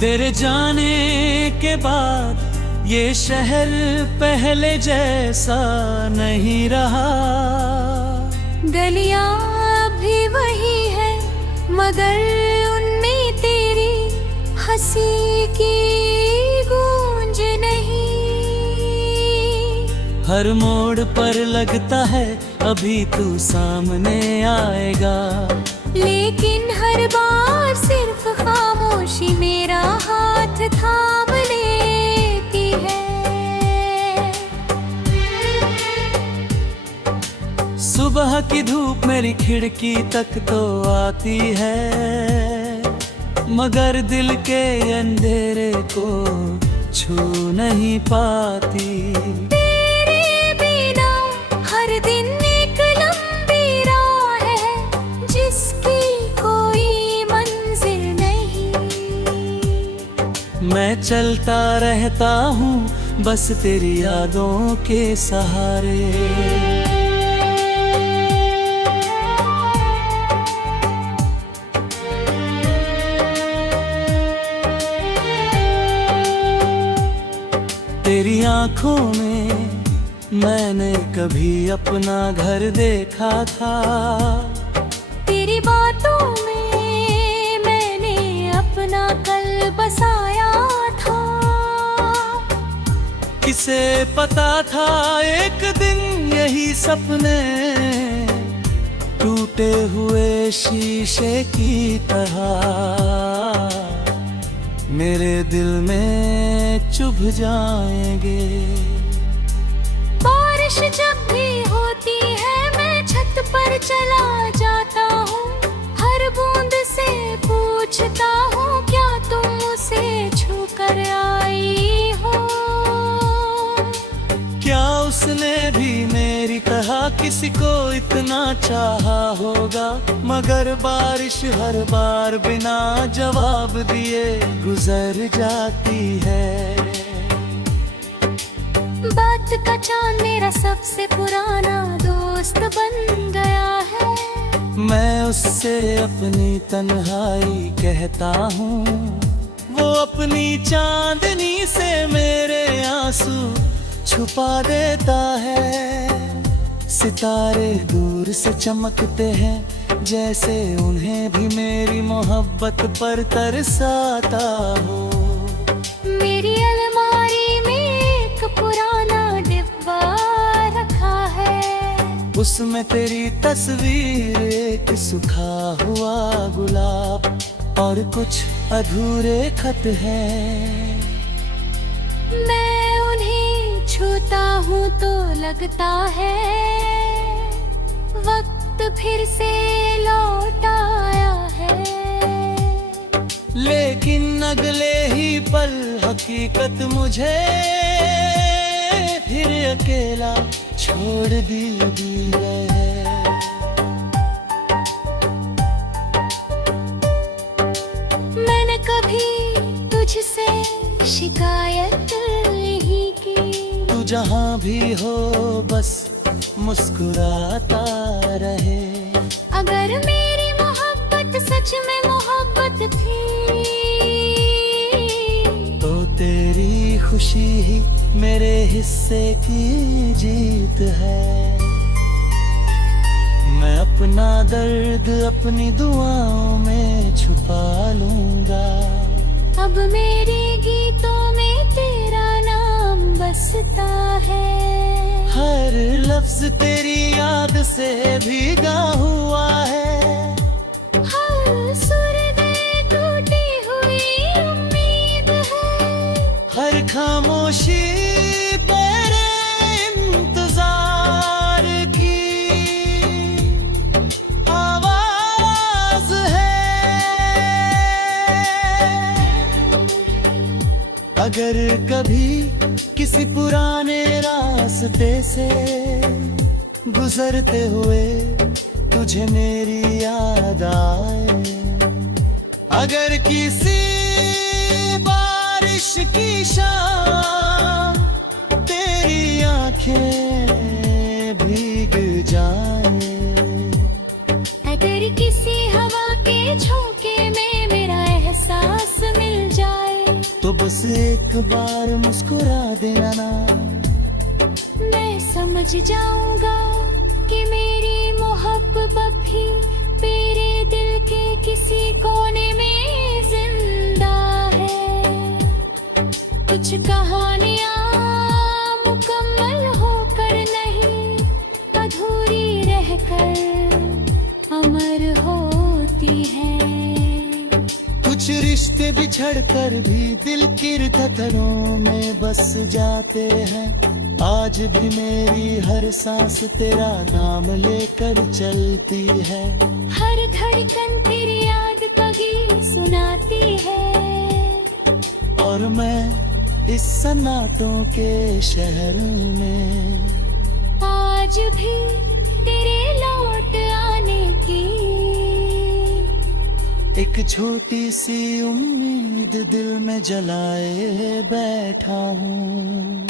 तेरे जाने के बाद ये शहर पहले जैसा नहीं रहा। गलियां भी वही है मगर उनमें तेरी हंसी की गूंज नहीं। हर मोड़ पर लगता है अभी तू सामने आएगा, लेकिन हर बार सिर्फ खामोशी मेरा हाथ थाम लेती है। सुबह की धूप मेरी खिड़की तक तो आती है, मगर दिल के अंधेरे को छू नहीं पाती। तेरे बिना हर दिन एक लंबी राह है जिसकी कोई मंजिल नहीं। मैं चलता रहता हूँ बस तेरी यादों के सहारे। तेरी आँखों में मैंने कभी अपना घर देखा था, तेरी बातों में मैंने अपना कल बसाया था। किसे पता था एक दिन यही सपने टूटे हुए शीशे की तरह मेरे दिल में चुभ जाएंगे। बारिश जब भी होती है मैं छत पर चला जाता हूँ, हर बूंद से पूछता हूँ क्या तुम उसे छू कर आई हो। क्या उसने भी मेरी तरह किसी को इतना चाहा होगा, मगर बारिश हर बार बिना जवाब दिए गुजर जाती है। बात का चांद मेरा सबसे पुराना दोस्त बन गया है। मैं उससे अपनी तन्हाई कहता हूँ, वो अपनी चांदनी से मेरे आंसू छुपा देता है। सितारे दूर से चमकते हैं जैसे उन्हें भी मेरी मोहब्बत पर तरसाता हो। मेरी अलमारी में एक पुराना डिब्बा रखा है, उसमें तेरी तस्वीर, एक सूखा हुआ गुलाब और कुछ अधूरे खत हैं। मैं उन्हें छूता हूँ तो लगता है वक्त फिर से लौट आया है। लेकिन अगले ही पल हकीकत मुझे फिर अकेला छोड़ दी है। मैंने कभी तुझसे शिकायत नहीं की, तू जहाँ भी हो बस मुस्कुराता रहे। अगर मेरी मोहब्बत सच में मोहब्बत थी तो तेरी खुशी ही मेरे हिस्से की जीत है। मैं अपना दर्द अपनी दुआओं में छुपा लूंगा। अब मेरे गीतों में तेरा नाम बसता है। हर लफ्ज तेरी याद से भीगा हुआ है। हर सुर में टूटी हुई उम्मीद है। हर खामोशी तेरे इंतजार की आवाज है। अगर कभी किसी पुराने रास्ते से गुजरते हुए तुझे मेरी याद आए, अगर किसी बारिश की शाम तेरी आंखें भीग जाए, अगर किसी हवा के झोंके में मेरा एहसास मिल जाए, बार मुस्कुरा देना ना। मैं समझ जाऊंगा कि मेरी मोहब्बत भी तेरे दिल के किसी कोने में जिंदा है। कुछ कहानियां मुकम्मल होकर नहीं, अधूरी रहकर अमर होती हैं। कुछ रिश्ते बिछड़ कर भी दिल की धड़कनों में बस जाते हैं। आज भी मेरी हर सांस तेरा नाम लेकर चलती है। हर धड़कन तेरी याद का गीत सुनाती है। और मैं इस सन्नाटों के शहर में आज भी तेरे लौट आने की एक छोटी सी उम्मीद दिल में जलाए बैठा हूँ।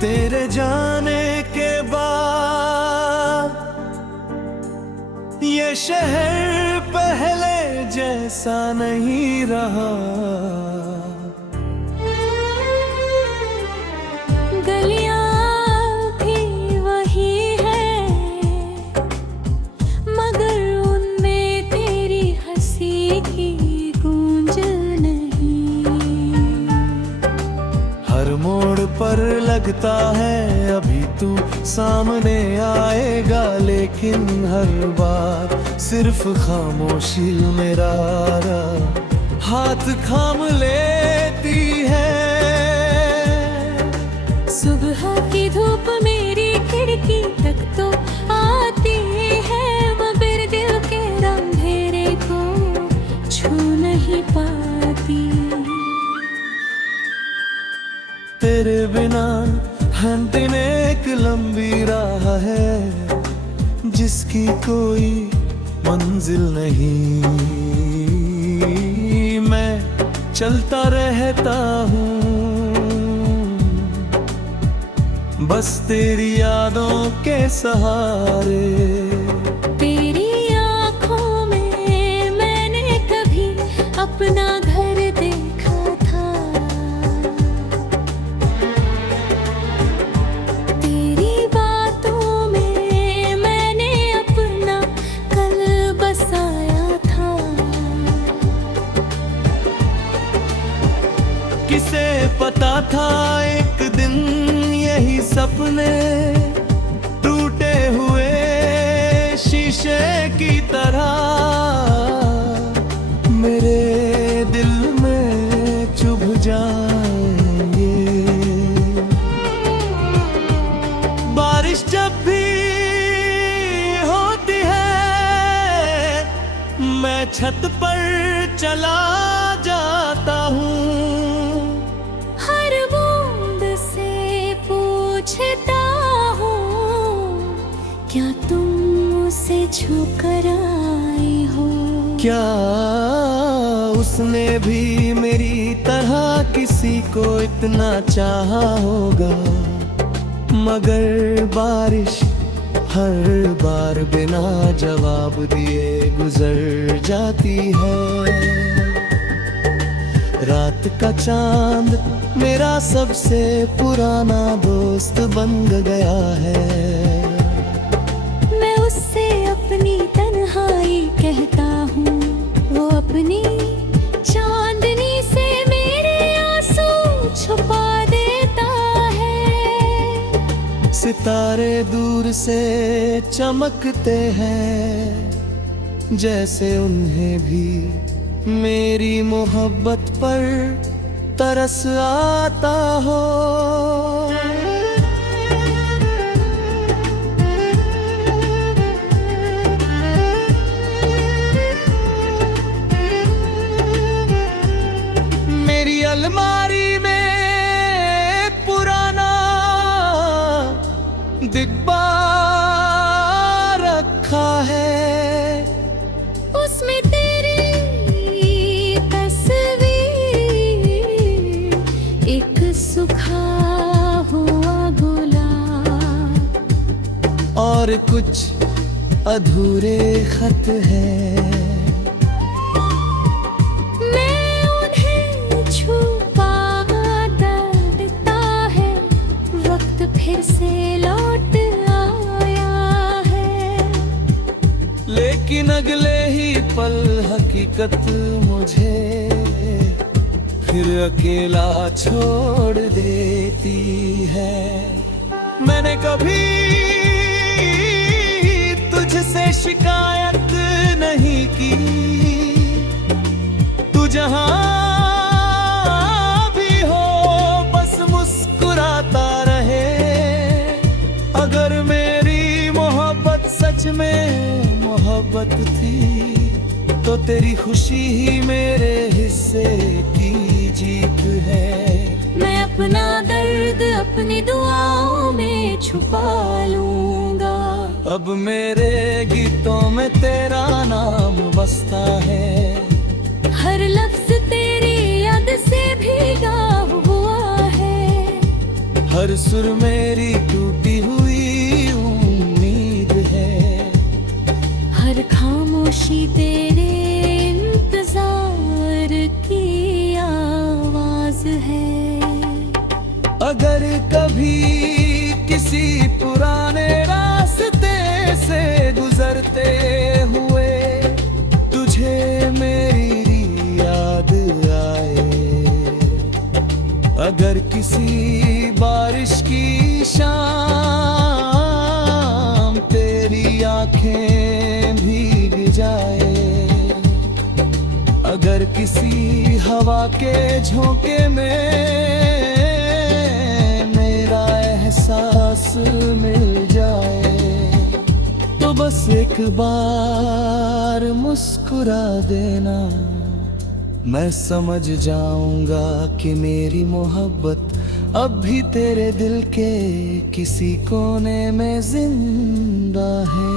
तेरे जाने के बाद ये शहर पहले जैसा नहीं रहा। गलियां भी वही है, मगर उनमें तेरी हंसी की गूंज नहीं। हर मोड़ पर लगता है अभी तू सामने आएगा, लेकिन हर बार सिर्फ खामोशी मेरा हाथ थाम लेती है। सुबह की धूप मेरी खिड़की तक तो आती है, मगर दिल के अंधेरे को छू नहीं पाती। तेरे बिना हर दिन एक लंबी राह है, जिसकी कोई मंजिल नहीं। मैं चलता रहता हूँ बस तेरी यादों के सहारे। तेरी आँखों में मैंने कभी अपना घर देखा था, तेरी बातों में मैंने अपना कल बसाया था। किसे पता था एक दिन यही सपने टूटे हुए शीशे की तरह मेरे दिल में चुभ जाएंगे। बारिश जब भी होती है मैं छत पर चला जाता हूँ। हर बूंद से पूछता हूँ, क्या तुम उसे छू कर आई हो? क्या उसने भी मेरी तरह किसी को इतना चाहा होगा? मगर बारिश हर बार बिना जवाब दिए गुजर जाती है। रात का चांद मेरा सबसे पुराना दोस्त बन गया है। मैं उससे अपनी तन्हाई कहता हूँ, वो अपनी चांदनी से मेरे आंसू छुपा देता है। सितारे दूर से चमकते हैं जैसे उन्हें भी मेरी मोहब्बत पर तरस आता हो। मेरी अलमारी में एक पुराना डिब्बा रखा है, उसमें तेरी तस्वीर, एक सूखा हुआ गुलाब और कुछ अधूरे खत हैं। मैं उन्हें छुपा देता है, वक्त फिर से लौट आया है। लेकिन अगले ही पल हकीकत मुझे फिर अकेला छोड़ देती है। मैंने कभी तुझसे शिकायत नहीं की, तू जहां भी हो बस मुस्कुराता रहे। अगर मेरी मोहब्बत सच में मोहब्बत थी तो तेरी खुशी ही मेरे हिस्से की जीत है। मैं अपना दर्द अपनी दुआओं में छुपा लूंगा। अब मेरे गीतों में तेरा नाम बसता है, हर लफ्ज तेरी याद से भीगा हुआ है। हर सुर मेरी टूटी हुई उम्मीद है, हर खामोशी तेरे इंतजार की आवाज है। अगर कभी किसी पुराने रास्ते से गुजरते हुए तुझे मेरी याद आए, अगर किसी बारिश की शाम तेरी आंखें भीग जाए, अगर किसी हवा के झोंके में मेरा एहसास मिल जाए, तो बस एक बार मुस्कुरा देना। मैं समझ जाऊंगा कि मेरी मोहब्बत अब भी तेरे दिल के किसी कोने में जिंदा है।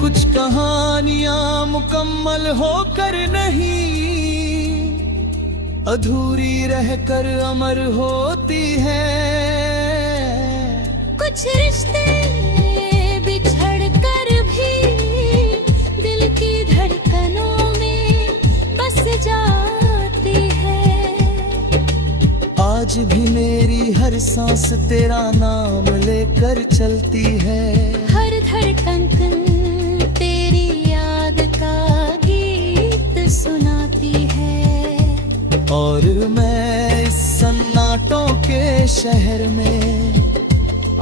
कुछ कहानियां मुकम्मल होकर नहीं, अधूरी रहकर अमर होती है। कुछ रिश्ते बिछड़ कर भी दिल की धड़कनों में बस जाती है। आज भी मेरी हर सांस तेरा नाम लेकर चलती है, हर धड़कन तेरी याद का गीत सुनाती है। और मैं इस सन्नाटों के शहर में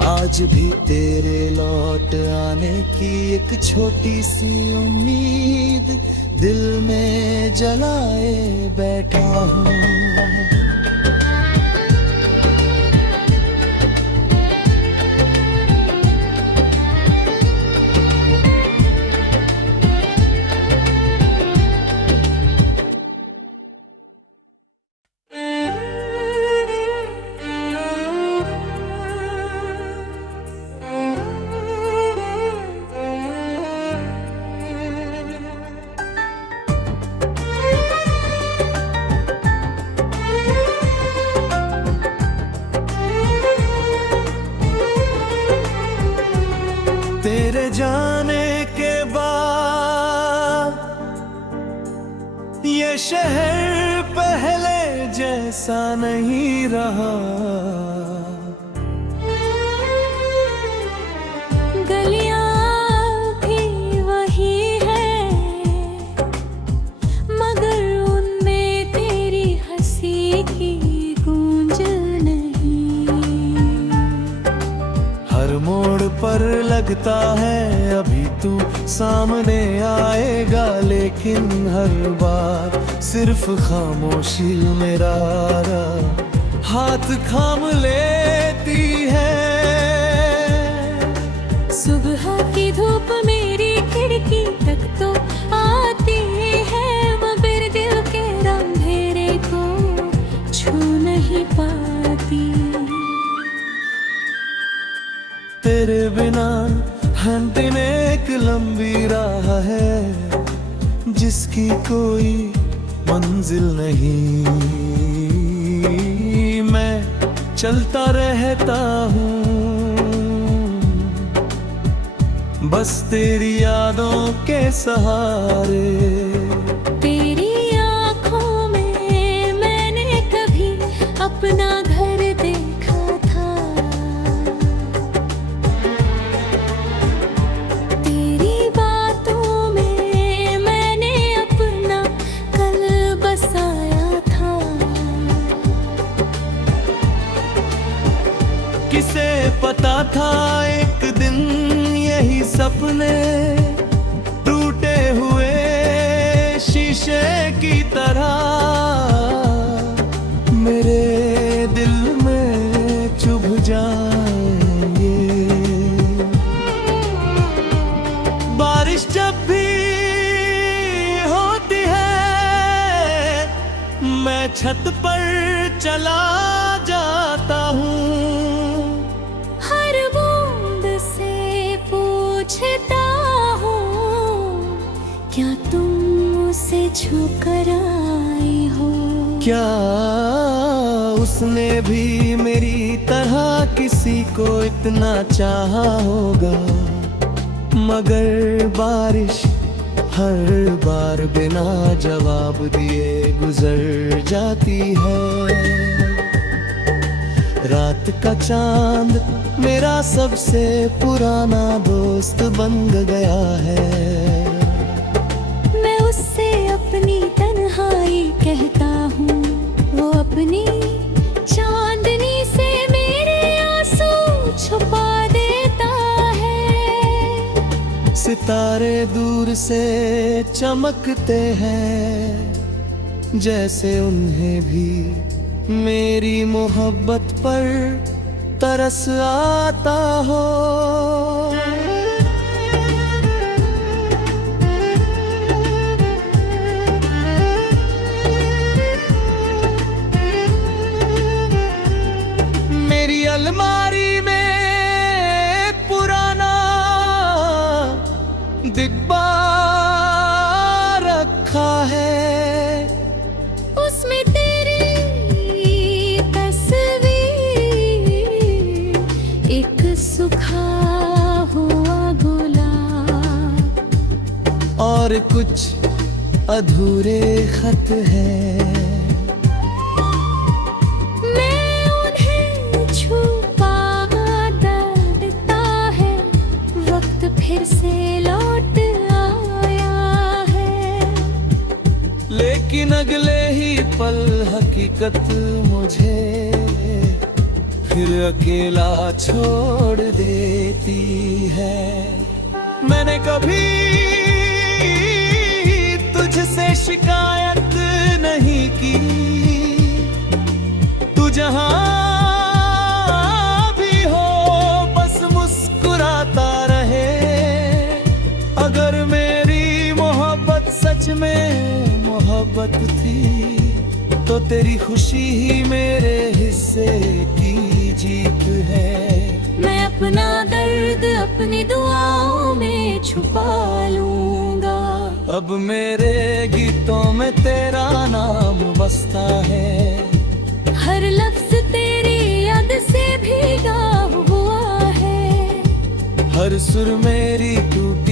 आज भी तेरे लौट आने की एक छोटी सी उम्मीद दिल में जलाए बैठा हूँ। तेरे जाने के बाद ये शहर पहले जैसा नहीं रहा। गलियां भी वही है, मगर उनमें तेरी हंसी की पर लगता है अभी तू सामने आएगा, लेकिन हर बार सिर्फ खामोशी मेरा हाथ थाम लेती है। सुबह की धूप मेरी खिड़की तक तो आती है, मगर दिल के अंधेरे को छू नहीं पाती। तेरे बिना है दिन एक लंबी राह है, जिसकी कोई मंजिल नहीं। मैं चलता रहता हूँ बस तेरी यादों के सहारे। तेरी आँखों में मैंने कभी अपना घर देखा था, तेरी बातों में मैंने अपना कल बसाया था। किसे पता था एक दिन यही सपने टूटे हुए शीशे की तरह मेरे दिल में चुभ जाएंगे। बारिश जब भी होती है मैं छत पर चला जाता हूँ, हर बूंद से पूछता हूँ क्या तुम उसे छू कर आई हो। क्या उसने भी मेरी तरह किसी को इतना चाहा होगा, मगर बारिश हर बार बिना जवाब दिए गुजर जाती है। रात का चांद मेरा सबसे पुराना दोस्त बन गया है। मैं उससे अपनी तन्हाई कहता हूँ, वो अपनी चांदनी से मेरे आंसू छुपा देता है। सितारे दूर से चमकते हैं, जैसे उन्हें भी मेरी मोहब्बत पर तरस आता हो। मेरी अलमारी में पुराना डिब्बा रखा है, उसमें तेरी तस्वीर, एक सूखा हुआ गुलाब और कुछ अधूरे खत हैं। मैं उन्हें छुपा देता है, वक्त फिर से लौट आया है। लेकिन अगले ही पल हकीकत मुझे फिर अकेला छोड़ देती है। मैंने कभी तुझसे शिकायत नहीं की, तू जहां भी हो बस मुस्कुराता रहे। अगर मेरी मोहब्बत सच में मोहब्बत थी, तो तेरी खुशी ही मेरे हिस्से की जीत है। मैं अपना दर्द अपनी दुआओं में छुपा लूंगा, अब मेरे गीतों में तेरा नाम बसता है। हर लफ्ज तेरी याद से भीगा हुआ है। हर सुर मेरी टूटी